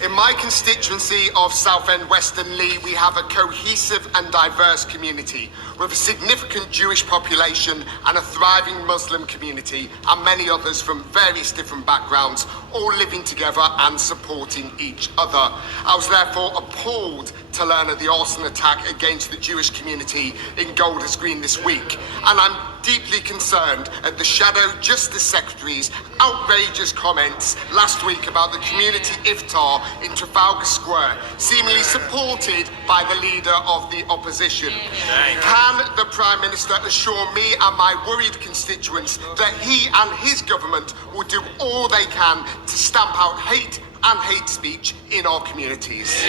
In my constituency of Southend Western Lee, we have a cohesive and diverse community with a significant Jewish population and a thriving Muslim community and many others from various different backgrounds, all living together and supporting each other. I was therefore appalled to learn of the arson attack against the Jewish community in Golders Green this week, and I'm deeply concerned at the Shadow Justice Secretary's outrageous comments last week about the community iftar in Trafalgar Square, seemingly supported by the leader of the opposition. Can the Prime Minister assure me and my worried constituents that he and his government will do all they can to stamp out hate and hate speech in our communities?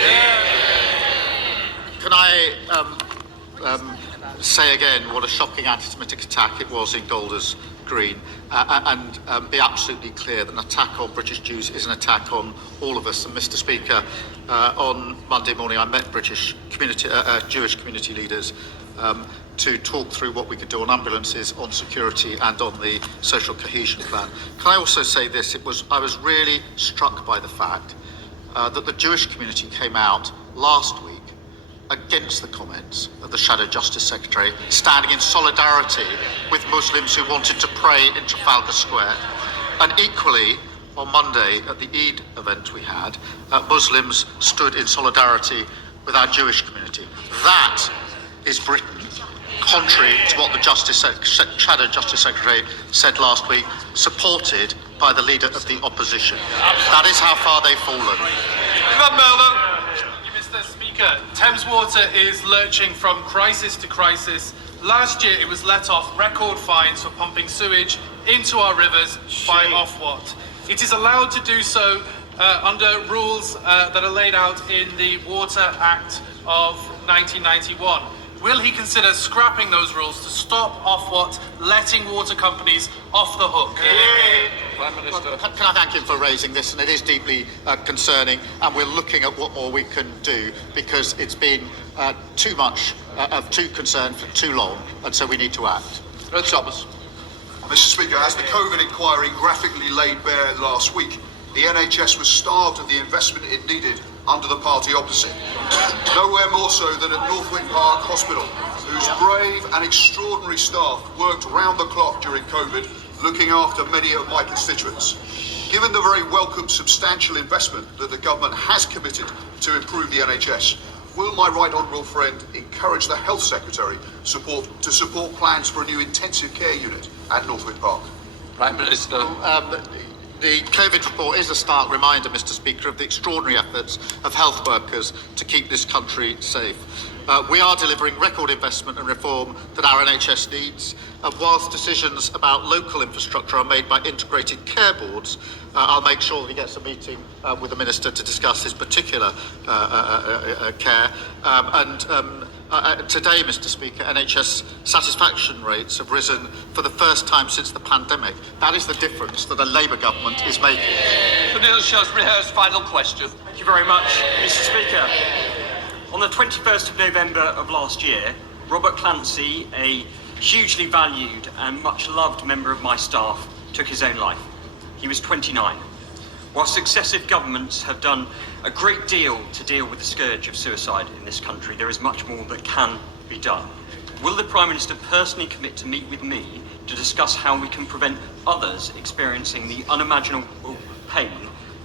Can I say again what a shocking anti-Semitic attack it was in Golders Green, and be absolutely clear that an attack on British Jews is an attack on all of us. And Mr. Speaker, on Monday morning I met British community, Jewish community leaders to talk through what we could do on ambulances, on security and on the social cohesion plan. Can I also say this? I was really struck by the fact that the Jewish community came out last week against the comments of the Shadow Justice Secretary, standing in solidarity with Muslims who wanted to pray in Trafalgar Square. And equally, on Monday at the Eid event we had, Muslims stood in solidarity with our Jewish community. That is Britain, contrary to what the Shadow Justice Secretary said last week, supported by the leader of the opposition. That is how far they've fallen. Mr. Speaker. Speaker, Thames Water is lurching from crisis to crisis. Last year, it was let off record fines for pumping sewage into our rivers by Ofwat. It is allowed to do so under rules that are laid out in the Water Act of 1991. Will he consider scrapping those rules to stop Ofwat letting water companies off the hook? Prime Minister. Well, can I thank him for raising this? And it is deeply concerning, and we're looking at what more we can do, because it's been too much of too concern for too long, and so we need to act. Thomas. Mr. Speaker, as the COVID inquiry graphically laid bare last week, the NHS was starved of the investment it needed under the party opposite. Nowhere more so than at Northwick Park Hospital, whose brave and extraordinary staff worked round the clock during COVID, looking after many of my constituents. Given the very welcome substantial investment that the government has committed to improve the NHS, will my right honourable friend encourage the Health Secretary to support plans for a new intensive care unit at Northwick Park? Prime Minister. The COVID report is a stark reminder, Mr. Speaker, of the extraordinary efforts of health workers to keep this country safe. We are delivering record investment and reform that our NHS needs. Whilst decisions about local infrastructure are made by integrated care boards, I'll make sure that he gets a meeting with the Minister to discuss his particular care. Today, Mr. Speaker, NHS satisfaction rates have risen for the first time since the pandemic. That is the difference that a Labour government is making. Neil Shrewsbury-Hurst's final question. Thank you very much, Mr. Speaker. On the 21st of November of last year, Robert Clancy, a hugely valued and much loved member of my staff, took his own life. He was 29. While successive governments have done a great deal to deal with the scourge of suicide in this country, there is much more that can be done. Will the Prime Minister personally commit to meet with me to discuss how we can prevent others experiencing the unimaginable pain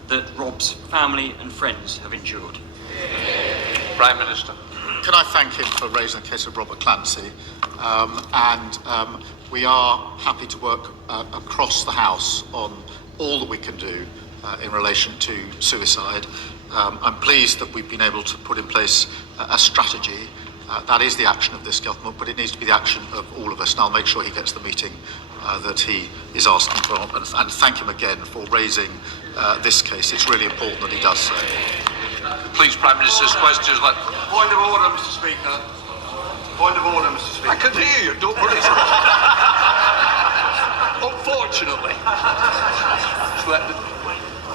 that Rob's family and friends have endured? Prime Minister. Can I thank him for raising the case of Robert Clancy? We are happy to work across the House on all that we can do in relation to suicide. I'm pleased that we've been able to put in place a strategy. That is the action of this government, but it needs to be the action of all of us, and I'll make sure he gets the meeting that he is asking for, and thank him again for raising this case. It's really important that he does so. Please, Prime Minister's questions. Point of order, Mr. Speaker. Point of order, Mr. Speaker. I can hear you, don't worry. Unfortunately.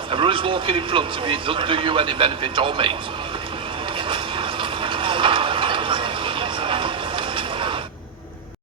Everyone's walking in front of you, it doesn't do you any benefit or me.